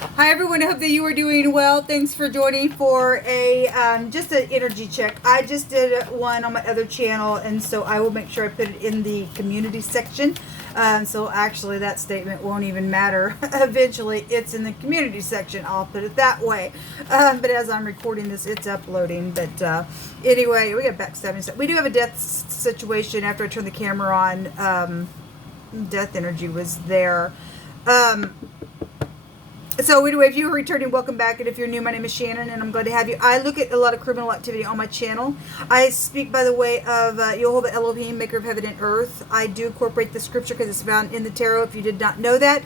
Hi everyone, I hope that you are doing well. Thanks for joining for a just an energy check. I just did one on my other channel, and so I will make sure I put it in the community section. So actually that statement won't even matter. Eventually it's in the community section, I'll put it that way. But as I'm recording this, it's uploading. But anyway, we got backstabbing stuff. We do have a death situation after I turned the camera on. Death energy was there. So anyway, if you are returning, welcome back. And if you're new, my name is Shannon, and I'm glad to have you. I look at a lot of criminal activity on my channel. I speak by the way of Jehovah Elohim, maker of heaven and earth. I do incorporate the scripture because it's found in the tarot, if you did not know that.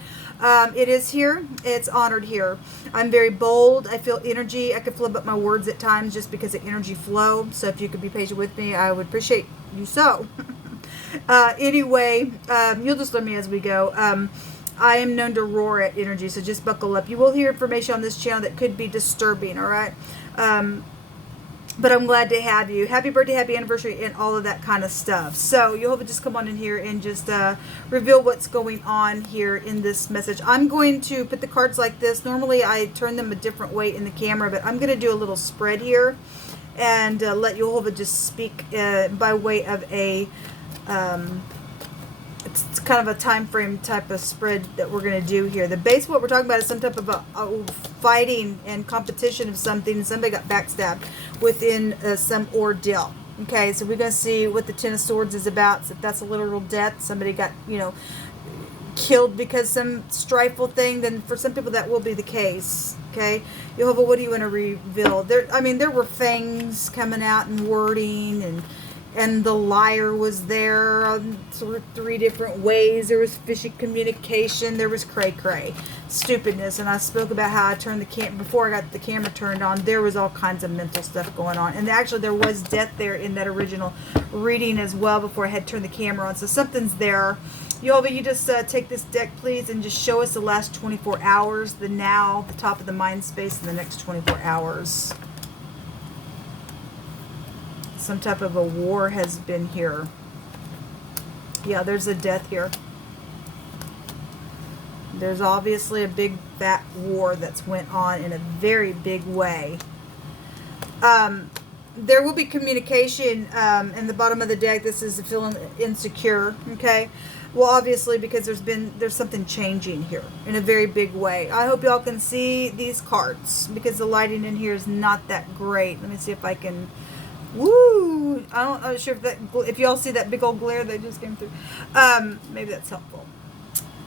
It is here. It's honored here. I'm very bold. I feel energy. I can flub up my words at times just because of energy flow. So if you could be patient with me, I would appreciate you so. Anyway, you'll just learn me as we go. I am known to roar at energy, so just buckle up. You will hear information on this channel that could be disturbing, all right? But I'm glad to have you. Happy birthday, happy anniversary, and all of that kind of stuff. So you'll have to just come on in here and just reveal what's going on here in this message. I'm going to put the cards like this. Normally I turn them a different way in the camera, but I'm going to do a little spread here and let Jehovah just speak by way of a... it's kind of a time frame type of spread that we're going to do here. The base, what we're talking about is some type of a fighting and competition of something, and somebody got backstabbed within some ordeal. Okay, so we're going to see what the Ten of Swords is about. So if that's a literal death, somebody got, killed because some strifeful thing, then for some people that will be the case. Okay, Jehovah, what do you want to reveal? There were fangs coming out and wording, and the liar was there sort of three different ways. There was fishy communication. There was cray-cray. Stupidness. And I spoke about how I turned the before I got the camera turned on, there was all kinds of mental stuff going on. And actually there was death there in that original reading as well before I had turned the camera on. So something's there. Jehovah, you just take this deck, please, and just show us the last 24 hours, the now, the top of the mind space, in the next 24 hours. Some type of a war has been here. Yeah, there's a death here. There's obviously a big fat war that's went on in a very big way. There will be communication in the bottom of the deck. This is feeling insecure, okay? Well, obviously, because there's something changing here in a very big way. I hope y'all can see these cards because the lighting in here is not that great. Let me see if I can... Woo! I'm not sure if y'all see that big old glare that just came through. Maybe that's helpful.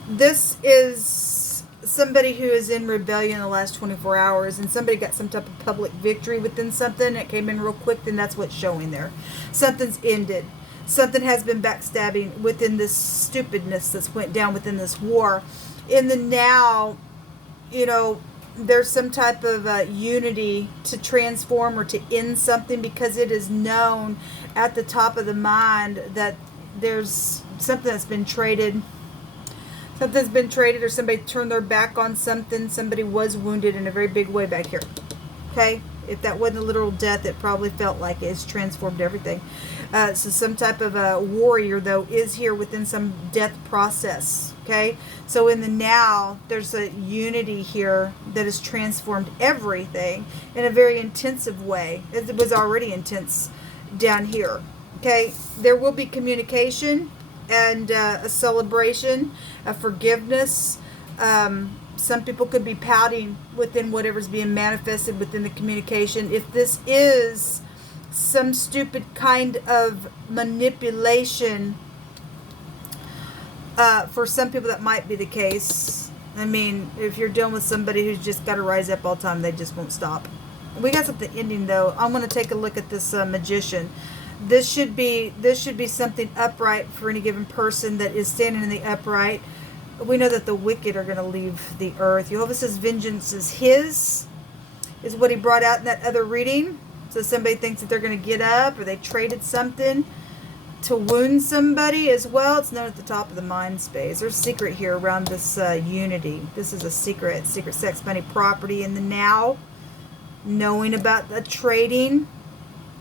This is somebody who is in rebellion the last 24 hours, and somebody got some type of public victory within something. It came in real quick, then that's what's showing there. Something's ended. Something has been backstabbing within this stupidness that's went down within this war. In the now, there's some type of unity to transform or to end something, because it is known at the top of the mind that there's something that's been traded. Something's been traded, or somebody turned their back on something. Somebody was wounded in a very big way back here. Okay? If that wasn't a literal death, it probably felt like it's transformed everything. So some type of a warrior, though, is here within some death process. Okay? So in the now, there's a unity here that has transformed everything in a very intensive way. It was already intense down here. Okay? There will be communication and a celebration, a forgiveness. Some people could be pouting within whatever's being manifested within the communication. If this is some stupid kind of manipulation, for some people that might be the case. I mean, if you're dealing with somebody who's just got to rise up all the time, they just won't stop. We got something ending, though. I'm going to take a look at this magician. This should be something upright for any given person that is standing in the upright. We know that the wicked are going to leave the earth. Jehovah says vengeance is his, is what he brought out in that other reading. So somebody thinks that they're going to get up, or they traded something to wound somebody as well. It's known at the top of the mind space. There's a secret here around this unity. This is a secret sex, money, property in the now. Knowing about the trading,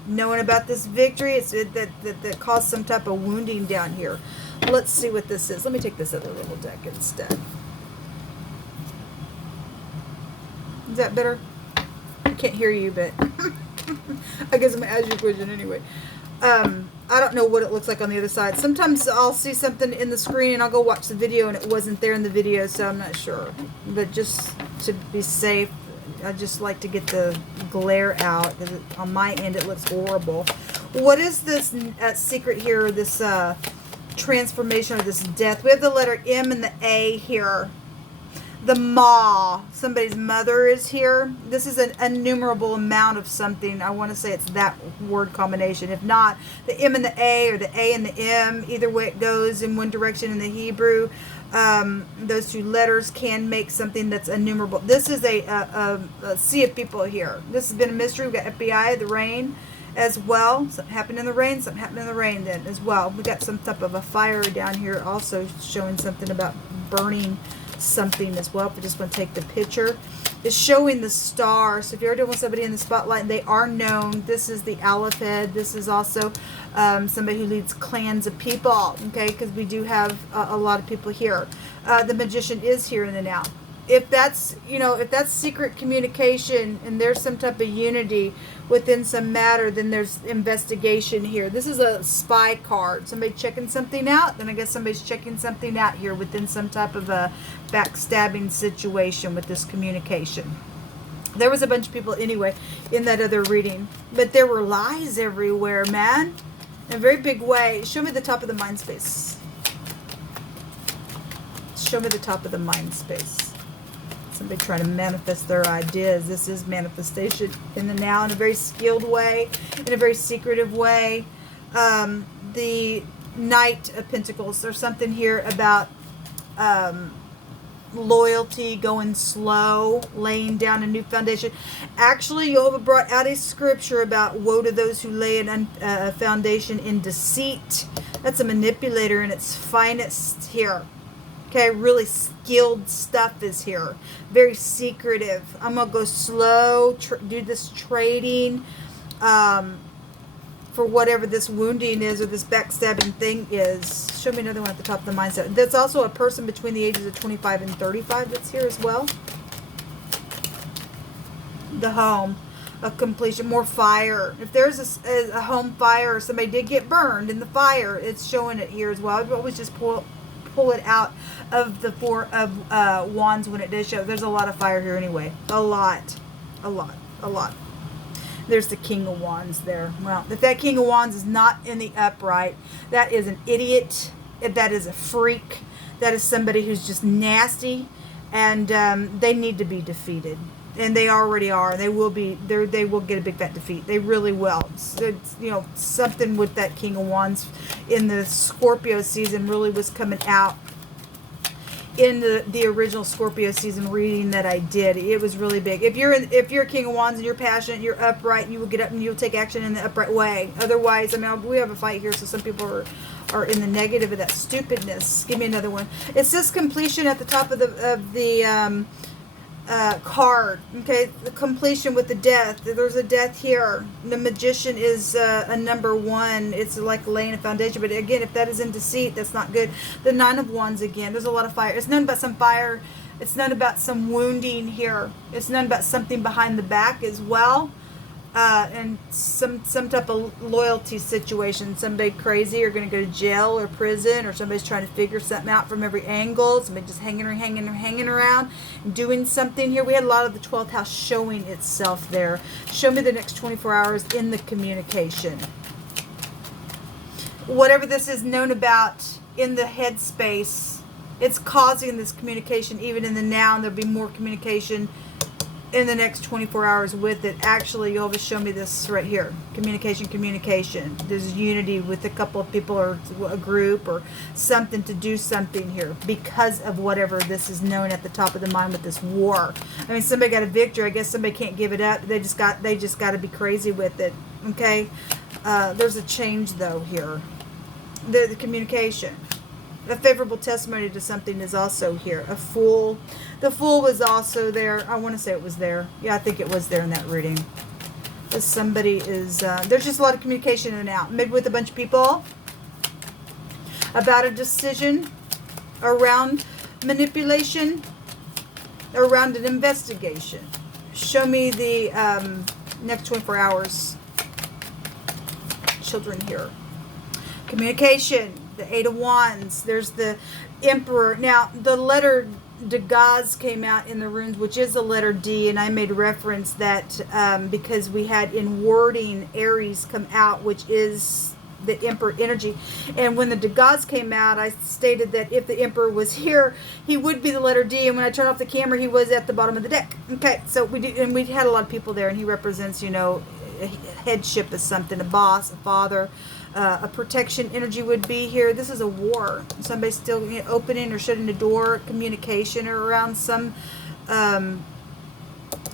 knowing about this victory, that caused some type of wounding down here. Let's see what this is. Let me take this other little deck instead. Is that better? I can't hear you, but I guess I'm going to ask you a question anyway. I don't know what it looks like on the other side. Sometimes I'll see something in the screen and I'll go watch the video and it wasn't there in the video, so I'm not sure. But just to be safe, I just like to get the glare out, because on my end it looks horrible. What is this secret here, this transformation or this death? We have the letter M and the A here. The Ma, somebody's mother is here. This is an innumerable amount of something. I want to say it's that word combination. If not, the M and the A, or the A and the M, either way it goes in one direction in the Hebrew. Those two letters can make something that's innumerable. This is a sea of people here. This has been a mystery. We've got FBI, the rain as well. Something happened in the rain. Something happened in the rain then as well. We got some type of a fire down here also showing something about burning something as well. If I just want to take the picture, it's showing the star. So if you're doing somebody in the spotlight and they are known, this is the Aleph head. This is also somebody who leads clans of people, okay, because we do have a lot of people here. The magician is here in the now. If that's, you know, if that's secret communication and there's some type of unity within some matter, then there's investigation here. This is a spy card. Somebody checking something out. Then I guess somebody's checking something out here within some type of a backstabbing situation with this communication. There was a bunch of people anyway in that other reading, but there were lies everywhere, man, in a very big way. Show me the top of the mind space. Show me the top of the mind space. Somebody trying to manifest their ideas. This is manifestation in the now in a very skilled way, in a very secretive way. The Knight of Pentacles. There's something here about loyalty, going slow, laying down a new foundation. Actually, Jehovah brought out a scripture about woe to those who lay a foundation in deceit. That's a manipulator in its finest here. Okay, really skilled stuff is here. Very secretive. I'm going to go slow, do this trading for whatever this wounding is or this backstabbing thing is. Show me another one at the top of the mindset. There's also a person between the ages of 25 and 35 that's here as well. The home of completion, more fire. If there's a home fire or somebody did get burned in the fire, it's showing it here as well. I've always just pull it out of the Four of Wands when it does show. There's a lot of fire here anyway. A lot. There's the King of Wands there. Well, if that King of Wands is not in the upright, that is an idiot. That is a freak. That is somebody who's just nasty, and they need to be defeated. And they already are. They will be. They will get a big fat defeat. They really will. So it's, you know, something with that King of Wands in the Scorpio season really was coming out in the original Scorpio season reading that I did. It was really big. If you're a King of Wands and you're passionate, you're upright, you will get up and you'll take action in the upright way. Otherwise, I mean, we have a fight here, so some people are in the negative of that stupidness. Give me another one. It says completion at the top of the card. Okay, the completion with the death. There's a death here. The magician is a number one. It's like laying a foundation, but again, if that is in deceit, that's not good. The Nine of Wands again. There's a lot of fire. It's none about some fire. It's none about some wounding here. It's none about something behind the back as well. And some type of loyalty situation. Somebody crazy or going to go to jail or prison, or somebody's trying to figure something out from every angle. Somebody just hanging around, doing something here. We had a lot of the 12th house showing itself there. Show me the next 24 hours in the communication. Whatever this is known about in the headspace, it's causing this communication even in the now, and there'll be more communication in the next 24 hours with it. Actually, you'll just show me this right here. Communication. There's unity with a couple of people or a group or something to do something here because of whatever this is known at the top of the mind with this war. I mean, somebody got a victory. I guess somebody can't give it up. They just got to be crazy with it. Okay. There's a change though here. The communication. A favorable testimony to something is also here. A fool. The fool was also there. I want to say it was there. Yeah, I think it was there in that reading. Somebody is... there's just a lot of communication in and out. Maybe with a bunch of people. About a decision. Around manipulation. Around an investigation. Show me the next 24 hours. Children here. Communication. The Eight of Wands. There's the Emperor. Now, the letter de Gaz came out in the runes, which is the letter D, and I made reference that because we had in wording Aries come out, which is the Emperor energy. And when the de Gaz came out, I stated that if the Emperor was here, he would be the letter D, and when I turned off the camera, he was at the bottom of the deck. Okay, so we did, and we had a lot of people there, and he represents, you know, headship as something, a boss, a father, a protection energy would be here. This is a war. Somebody's still opening or shutting the door, communication or around some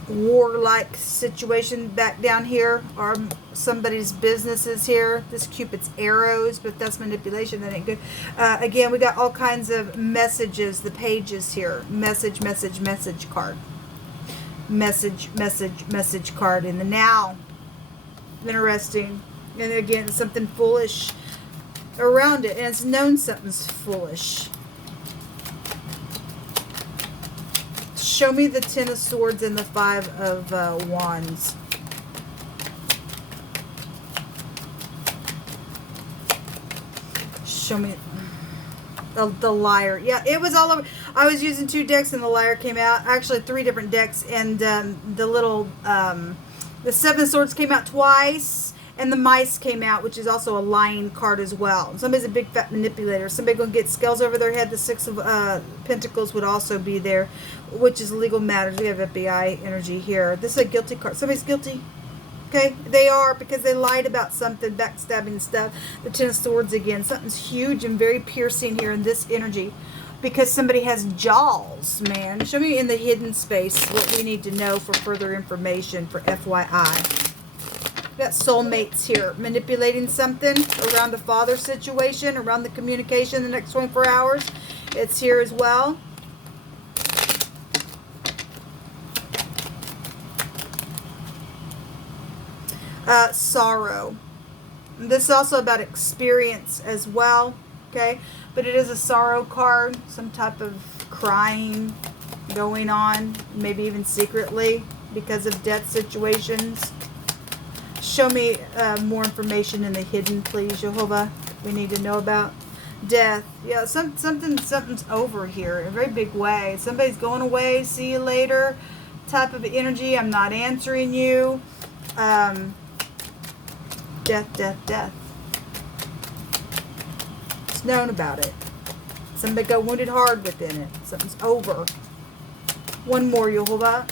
warlike situation back down here, or somebody's business is here. This Cupid's arrows, but that's manipulation. That ain't good. Again, we got all kinds of messages. The pages here. Message, message, message card. Message, message, message card in the now. Interesting. And again, something foolish around it, and it's known something's foolish. Show me the Ten of Swords and the Five of Wands. Show me the Liar. Yeah, it was all over. I was using 2 decks and the Liar came out. Actually, 3 different decks, and the little the Seven of Swords came out twice. And the Mice came out, which is also a lying card as well. Somebody's a big fat manipulator. Somebody going to get scales over their head. The Six of Pentacles would also be there, which is legal matters. We have FBI energy here. This is a guilty card. Somebody's guilty. Okay? They are, because they lied about something, backstabbing stuff. The Ten of Swords again. Something's huge and very piercing here in this energy. Because somebody has jaws, man. Show me in the hidden space what we need to know for further information for FYI. Got soulmates here, manipulating something around the father situation, around the communication the next 24 hours. It's here as well. Sorrow. This is also about experience as well, okay? But it is a sorrow card, some type of crying going on, maybe even secretly because of death situations. Show me more information in the hidden, please, Jehovah. We need to know about death. Yeah, something's over here in a very big way. Somebody's going away. See you later. Type of energy. I'm not answering you. Death, death, death. It's known about it. Somebody got wounded hard within it. Something's over. One more, Jehovah.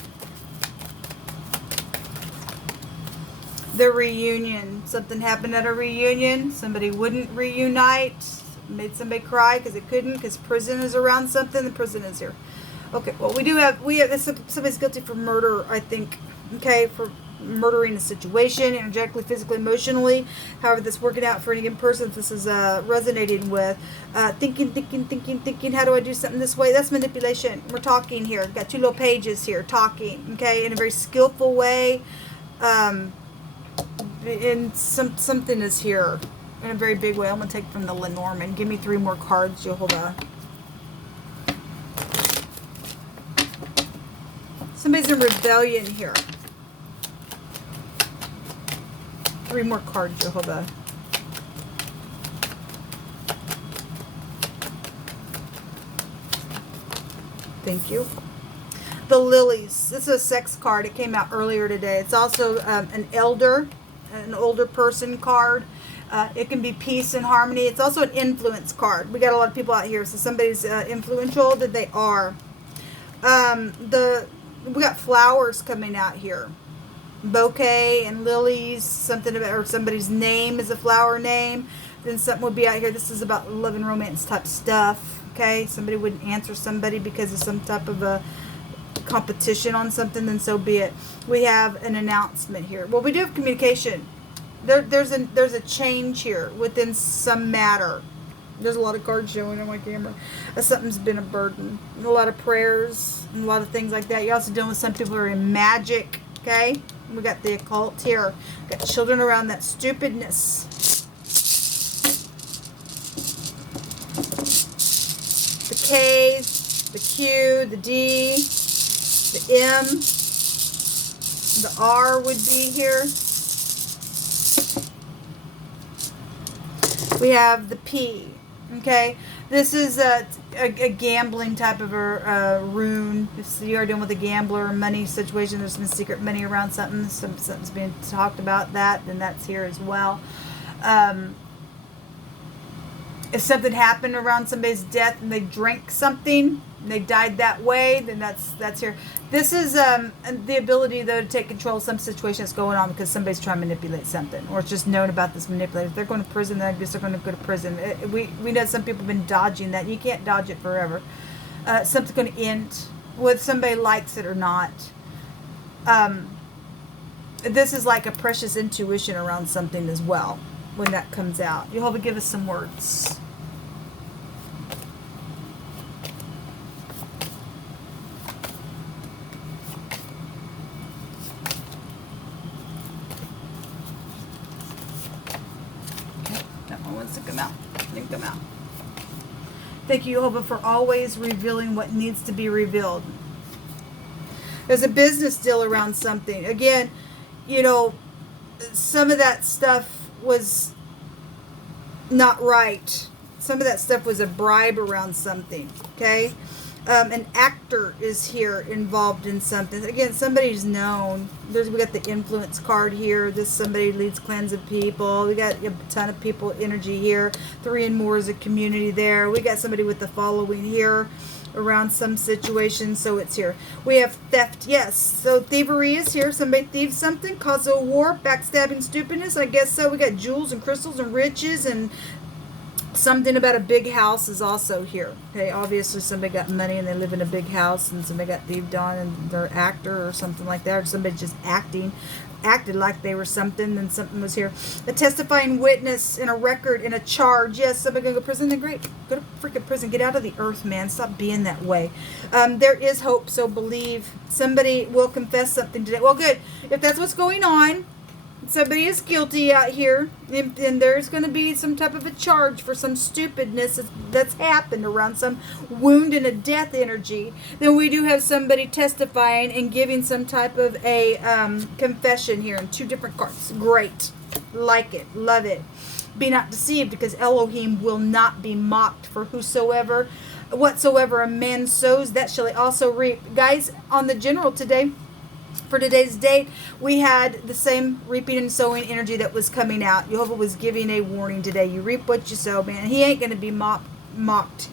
The reunion. Something happened at a reunion. Somebody wouldn't reunite. Made somebody cry because it couldn't, because prison is around something. The prison is here. Okay, well, we have somebody's guilty for murder, I think. Okay, for murdering a situation, energetically, physically, emotionally. However, that's working out for any given person. This is resonating with thinking. How do I do something this way? That's manipulation. We're talking here. Got 2 little pages here, talking. Okay, in a very skillful way. And something is here in a very big way. I'm going to take from the Lenormand. Give me 3 more cards, Jehovah. Somebody's in rebellion here. 3 more cards, Jehovah. Thank you. The Lilies. This is a sex card. It came out earlier today. It's also an elder, an older person card. It can be peace and harmony. It's also an influence card. We got a lot of people out here. So somebody's influential, that they are. We got flowers coming out here. Bouquet and lilies. Something about, or somebody's name is a flower name. Then something would be out here. This is about love and romance type stuff. Okay. Somebody wouldn't answer somebody because of some type of a competition on something, then so be it. We have an announcement here. Well, we do have communication. There's a change here within some matter. There's a lot of cards showing on my camera. Something's been a burden. A lot of prayers and a lot of things like that. You're also dealing with some people who are in magic. Okay, we got the occult here. Got children around that stupidness. The K, the Q, the D, the M. The R would be here. We have the P. Okay, this is a gambling type of a rune. If you are dealing with a gambler, money situation, there's some secret money around something, something's being talked about that, then that's here as well. If something happened around somebody's death and they drank something and they died that way, then that's here. This is the ability, though, to take control of some situation that's going on because somebody's trying to manipulate something, or it's just known about this manipulator. If they're going to prison, then I guess they're going to go to prison. We know some people have been dodging that. You can't dodge it forever. Something's going to end, whether somebody likes it or not. This is like a precious intuition around something as well when that comes out. Jehovah, give us some words. Come out. Thank you, Jehovah, for always revealing what needs to be revealed. There's a business deal around something. Again, you know, some of that stuff was not right. Some of that stuff was a bribe around something. Okay? An actor is here involved in something. Again, somebody's known. We got the influence card here. This somebody leads clans of people. We got a ton of people energy here. 3 and more is a community there. We got somebody with the following here around some situation, so it's here. We have theft, yes. So thievery is here. Somebody thieves something, cause a war, backstabbing, stupidness. I guess so. We got jewels and crystals and riches, and something about a big house is also here. Okay, obviously somebody got money and they live in a big house, and somebody got thieved on and they're an actor or something like that, or somebody just acted like they were something, then something was here. A testifying witness in a record, in a charge. Yes, somebody gonna go to prison, then great. Go to freaking prison. Get out of the earth, man. Stop being that way. There is hope, so believe. Somebody will confess something today. Well, good. If that's what's going on, somebody is guilty out here, and there's going to be some type of a charge for some stupidness that's happened around some wound and a death energy. Then we do have somebody testifying and giving some type of a confession here in 2 different cards. Great. Like it. Love it. Be not deceived, because Elohim will not be mocked. For whatsoever a man sows, that shall he also reap. Guys, on the general today, for today's date, we had the same reaping and sowing energy that was coming out. Jehovah was giving a warning today. You reap what you sow, man. He ain't going to be mocked,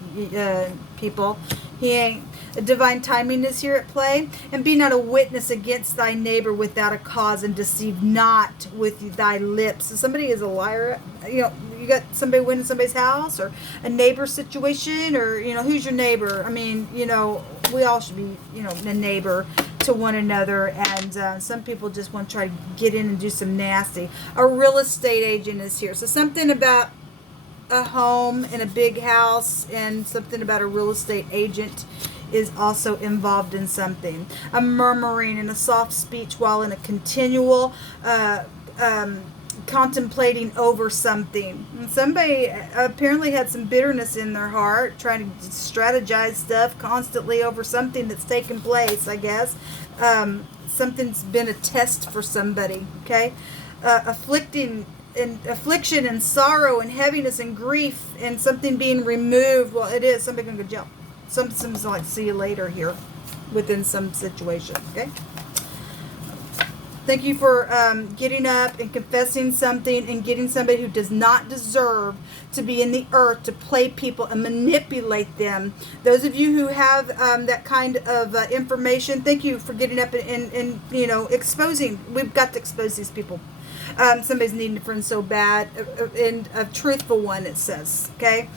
people. He ain't. A divine timing is here at play. And be not a witness against thy neighbor without a cause, and deceive not with thy lips. So somebody is a liar. You know, you got somebody winning somebody's house, or a neighbor situation, or, you know, who's your neighbor? I mean, you know, we all should be, you know, a neighbor to one another, and some people just want to try to get in and do some nasty. A real estate agent is here. So something about a home and a big house, and something about a real estate agent is also involved in something. A murmuring and a soft speech while in a continual contemplating over something. And somebody apparently had some bitterness in their heart, trying to strategize stuff constantly over something that's taken place, I guess. Something's been a test for somebody, okay? Affliction and sorrow and heaviness and grief, and something being removed. Well, it is. Somebody gonna go to jail. Something's like, see you later here within some situation, okay? Thank you for getting up and confessing something, and getting somebody who does not deserve to be in the earth to play people and manipulate them. Those of you who have that kind of information, thank you for getting up and you know, exposing. We've got to expose these people. Somebody's needing a friend so bad, and a truthful one, it says, okay?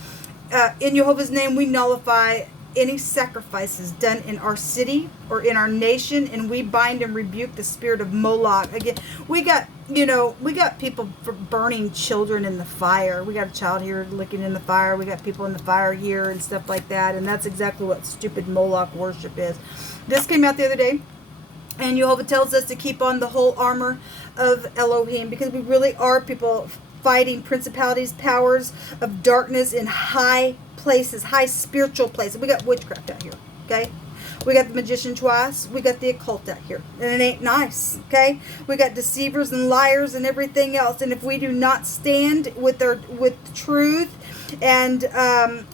In Jehovah's name, we nullify any sacrifices done in our city or in our nation, and we bind and rebuke the spirit of Moloch. Again, we got, you know, we got people burning children in the fire. We got a child here looking in the fire. We got people in the fire here and stuff like that, and that's exactly what stupid Moloch worship is. This came out the other day, and Jehovah tells us to keep on the whole armor of Elohim, because we really are people fighting principalities, powers of darkness in high places, high spiritual places. We got witchcraft out here, okay? We got the magician twice. We got the occult out here. And it ain't nice, okay? We got deceivers and liars and everything else. And if we do not stand with truth, and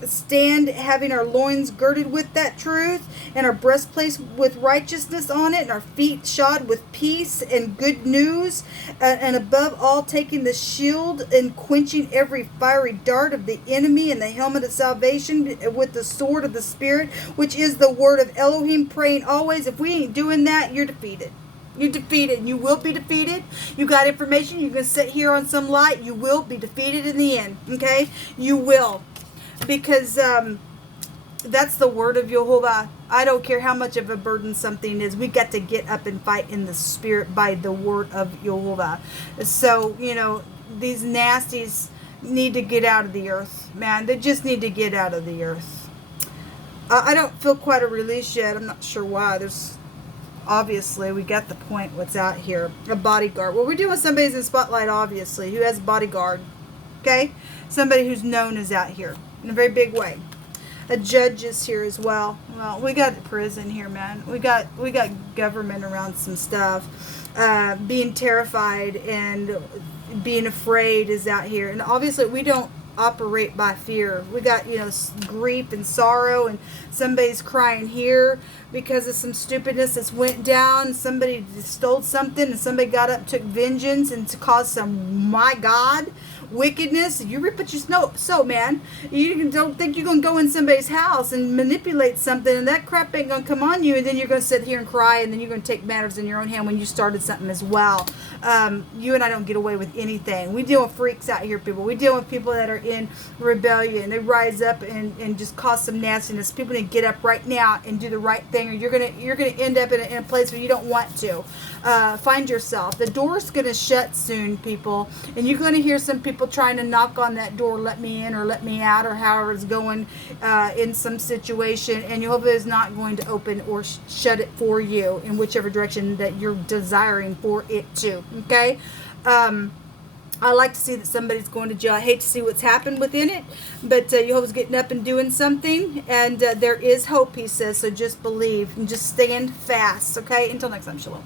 stand having our loins girded with that truth, and our breastplate with righteousness on it, and our feet shod with peace and good news, and above all taking the shield and quenching every fiery dart of the enemy, and the helmet of salvation with the sword of the Spirit, which is the word of Elohim, praying always. If we ain't doing that, you're defeated. You're defeated, and you will be defeated. You got information, you can sit here on some light, you will be defeated in the end, okay? You will. Because that's the word of Jehovah. I don't care how much of a burden something is. We got to get up and fight in the spirit by the word of Jehovah. So, you know, these nasties need to get out of the earth, man. They just need to get out of the earth. I don't feel quite a release yet. I'm not sure why. Obviously, we get the point what's out here. A bodyguard. Well, we're dealing with somebody who's in spotlight, obviously, who has a bodyguard. Okay? Somebody who's known is out here in a very big way. A judge is here as well. Well, we got prison here, man. We got government around some stuff. Being terrified and being afraid is out here. And obviously, we don't operate by fear. We got, you know, grief and sorrow, and somebody's crying here because of some stupidness that's went down. Somebody stole something, and somebody got up, took vengeance, and to cause some, my God, wickedness. You reap what you sow, man. You don't think you're going to go in somebody's house and manipulate something, and that crap ain't going to come on you, and then you're going to sit here and cry, and then you're going to take matters in your own hand when you started something as well. You and I don't get away with anything. We deal with freaks out here, people. We deal with people that are in rebellion. They rise up and just cause some nastiness. People need to get up right now and do the right thing, or you're gonna end up in a place where you don't want to. Find yourself. The door's gonna shut soon, people, and you're gonna hear some people trying to knock on that door, let me in or let me out, or however it's going in some situation, and Jehovah is not going to open or shut it for you in whichever direction that you're desiring for it to. Okay? I like to see that somebody's going to jail. I hate to see what's happened within it, but Jehovah's getting up and doing something, and there is hope, he says, so just believe and just stand fast, okay? Until next time, shalom.